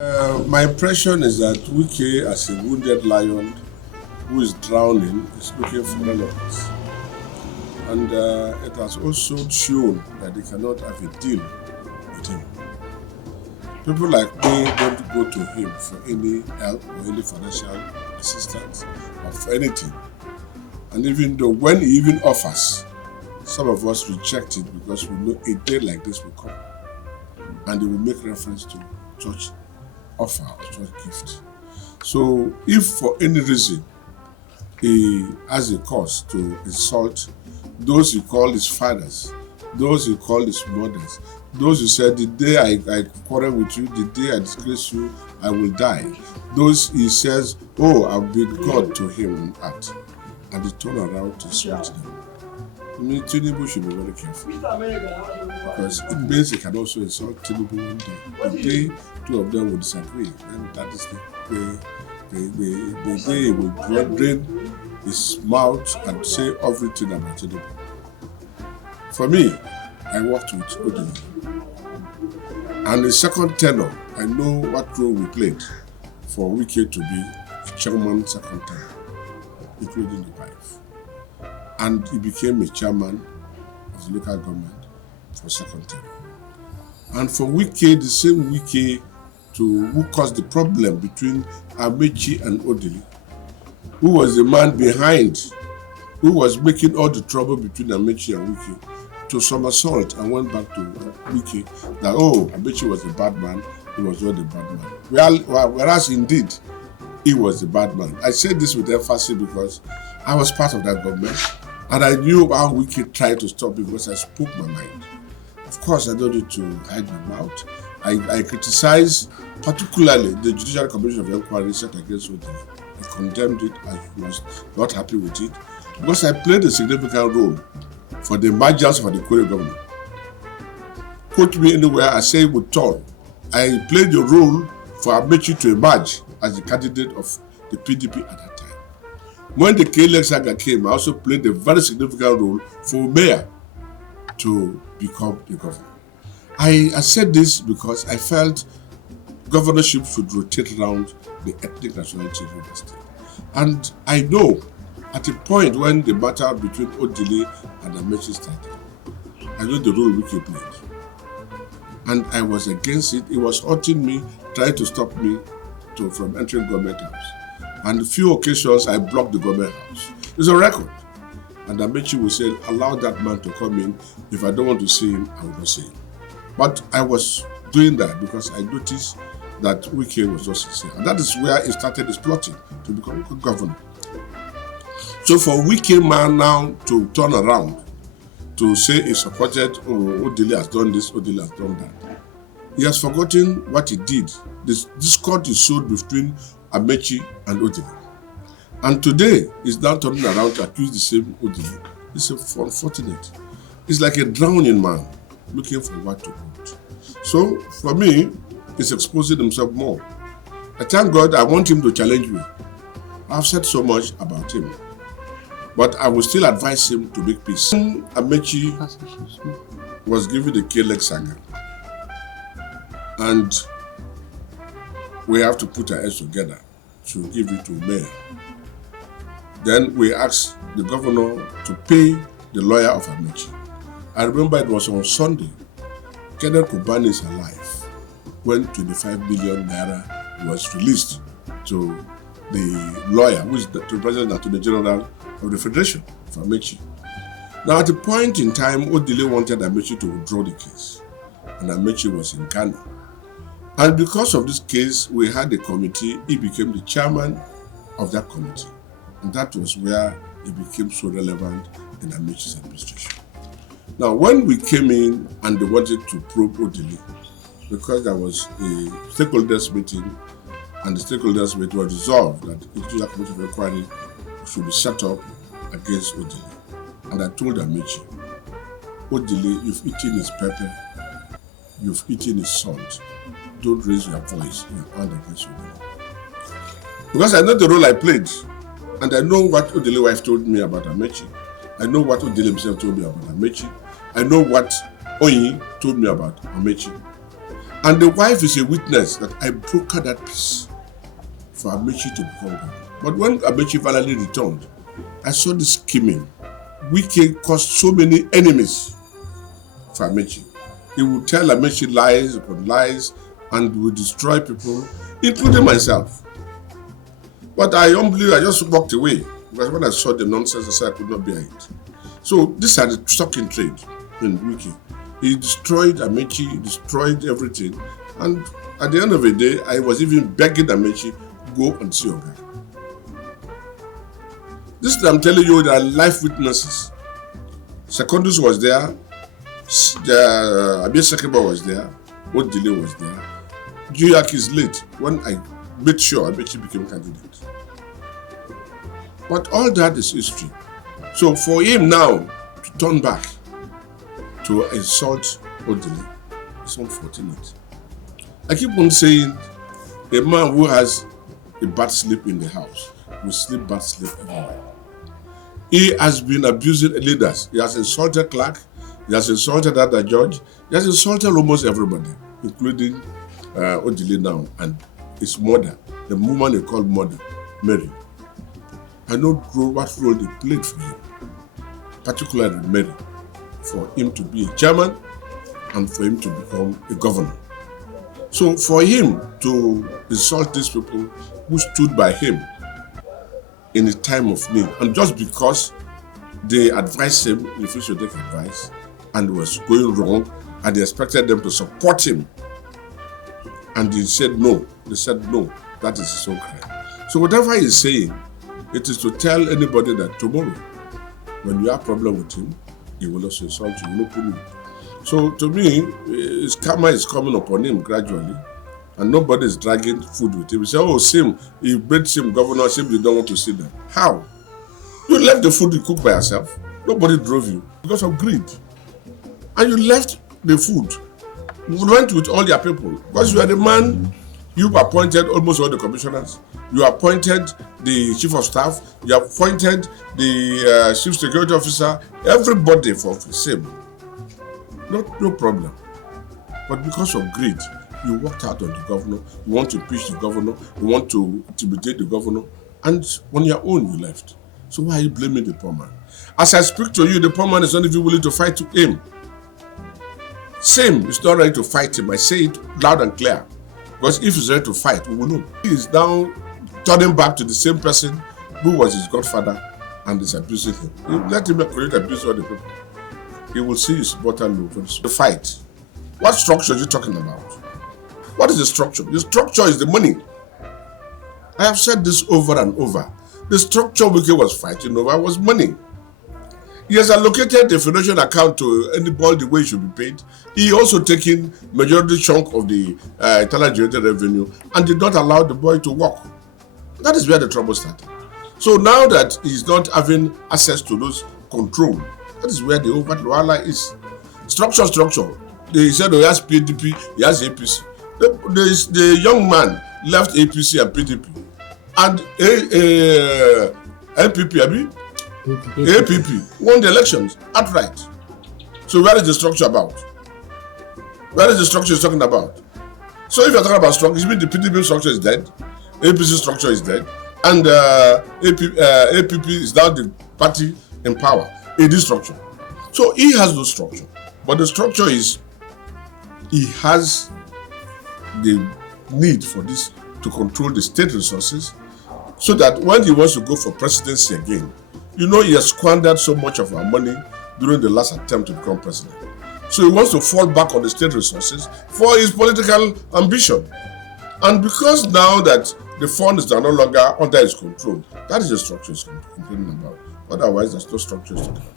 My impression is that Wike, as a wounded lion who is drowning, is looking for relevance. And it has also shown that they cannot have a deal with him. People like me don't go to him for any help or any financial assistance or for anything. And even though when he even offers, some of us reject it because we know a day like this will come. And they will make reference to church offer or church gift. So if for any reason he has a cause to insult those he called his fathers, those he called his mothers, those who said, the day I quarrel with you, the day I disgrace you, I will die. Those he says, oh, I'll be God to him on earth. And he turn around to insult them. I mean, Tinibu should be very careful. Because it means he can also insult Tinibu one day. The day two of them will disagree, and that is the day he will drain his mouth and say everything about Tinibu. For me, I worked with Odili. And the second tenor, I know what role we played for Wike to be chairman second term, including the wife. And he became a chairman of the local government for second term. And for Wike, the same Wike who caused the problem between Amechi and Odili, who was the man behind, who was making all the trouble between Amechi and Wike, to somersault and went back to Wike that, oh, Amechi was a bad man, he was not a bad man. Whereas indeed, he was a bad man. I say this with emphasis because I was part of that government and I knew how Wike tried to stop me because I spoke my mind. Of course, I don't need to hide my mouth. I criticize particularly the Judicial Commission of Inquiry set against Odili. I condemned it. I was not happy with it because I played a significant role for the emergence of the Korean government. Quote me anywhere, I say with turn. I played the role for Amechi to emerge as the candidate of the PDP at that time. When the HRH saga came, I also played a very significant role for Mayor to become the governor. I said this because I felt governorship should rotate around the ethnic nationality of the state. And I know at a point when the matter between Odili and Amechi started, I know the role Wike played. And I was against it. It was hurting me, trying to stop me from entering government house. And a few occasions, I blocked the government house. It's a record. And Amechi will say, allow that man to come in. If I don't want to see him, I will not see him. But I was doing that because I noticed that Wike was not sincere. And that is where he started his plotting to become governor. So for Wike man now to turn around to say he supported, oh, Odili has done this, Odili has done that, he has forgotten what he did. This discord is sowed between Amechi and Odili. And today, he's now turning around to accuse the same Odili. It's unfortunate. It's like a drowning man looking for what to hold. So, for me, he's exposing himself more. I thank God I want him to challenge me. I've said so much about him. But I will still advise him to make peace. Amechi was given the HRH saga. And we have to put our heads together to give it to Mayor. Then we asked the governor to pay the lawyer of Amechi. I remember it was on Sunday. Kenneth Kubani is alive when 25 billion naira was released to the lawyer, who is to the President Attorney General of the Federation for Amechi. Now, at a point in time, Odili wanted Amechi to withdraw the case, and Amechi was in Ghana. And because of this case, we had a committee. He became the chairman of that committee. And that was where he became so relevant in Amechi's administration. Now, when we came in and they wanted to probe Odili, because there was a stakeholders meeting, and the stakeholders meeting was resolved that the Judicial Commission of Inquiry should be set up against Odili. And I told Amechi, Odili, you've eaten his pepper, you've eaten his salt. Don't raise your voice, your hand against Odili. Because I know the role I played, and I know what Odili's wife told me about Amechi. I know what Odili himself told me about Amechi. I know what Oyi told me about Amechi. And the wife is a witness that I brokered that peace for Amaechi to become governor. But when Amaechi finally returned, I saw this scheming. Wike caused so many enemies for Amaechi. He would tell Amaechi lies upon lies and would destroy people, including myself. But I just walked away because when I saw the nonsense, I said I could not bear it. So these are the stock in trade in Wike. He destroyed Amaechi, he destroyed everything. And at the end of the day, I was even begging Amaechi, go and see Oga. This is I'm telling you, there are life witnesses. Secondus was there, Abia Sekeba was there, Odile was there. Juyak is late when I made sure Amaechi became candidate. But all that is history. So for him now to turn back to insult Odile, it's unfortunate. I keep on saying, a man who has a bad sleep in the house will sleep bad sleep everywhere. He has been abusing leaders. He has insulted clerk, he has insulted other judge, he has insulted almost everybody, including Odile now and his mother, the woman he called mother, Mary. I know what role they played for him, particularly Mary, for him to be a chairman and for him to become a governor. So for him to insult these people who stood by him in a time of need, and just because they advised him, he refused to take advice and was going wrong, and they expected them to support him, and he said no. They said no, that is his own crime. So whatever he's saying, it is to tell anybody that tomorrow, when you have a problem with him, he will also insult you, no problem. So to me, his karma is coming upon him gradually, and nobody is dragging food with him. We say, oh, Sim, he made Sim governor, Sim, you don't want to see them. How? You left the food you cooked by yourself. Nobody drove you because of greed. And you left the food. You went with all your people because you are the man. You appointed almost all the commissioners. You appointed the chief of staff. You appointed the chief security officer. Everybody for the same. No problem. But because of greed, you walked out on the governor. You want to impeach the governor. You want to intimidate the governor. And on your own, you left. So why are you blaming the poor man? As I speak to you, the poor man is not even willing to fight him. Same, he's not ready to fight him. I say it loud and clear. Because if he's ready to fight, we will know. He is now turning back to the same person who was his godfather and is abusing him. You let him create abuse of the people. He will see his bottom low. The fight. What structure are you talking about? What is the structure? The structure is the money. I have said this over and over. The structure Wike was fighting over was money. He has allocated the financial account to anybody the way it should be paid. He also taken majority chunk of the internal generated revenue and did not allow the boy to work. That is where the trouble started. So now that he's not having access to those control, that is where the overall is. Structure. They said he has PDP, he has APC. The young man left APC and PDP. And NPP, APP won the elections outright. So where is the structure about? Where is the structure he's talking about? So if you're talking about structure, it means the PDP structure is dead, APC structure is dead, and APP is now the party in power in this structure. So he has no structure. But the structure is, he has the need for this to control the state resources so that when he wants to go for presidency again, you know he has squandered so much of our money during the last attempt to become president. So he wants to fall back on the state resources for his political ambition. And because now that the funds are no longer under his control, that is the structure he's complaining about. Otherwise, there's no structure he's talking about.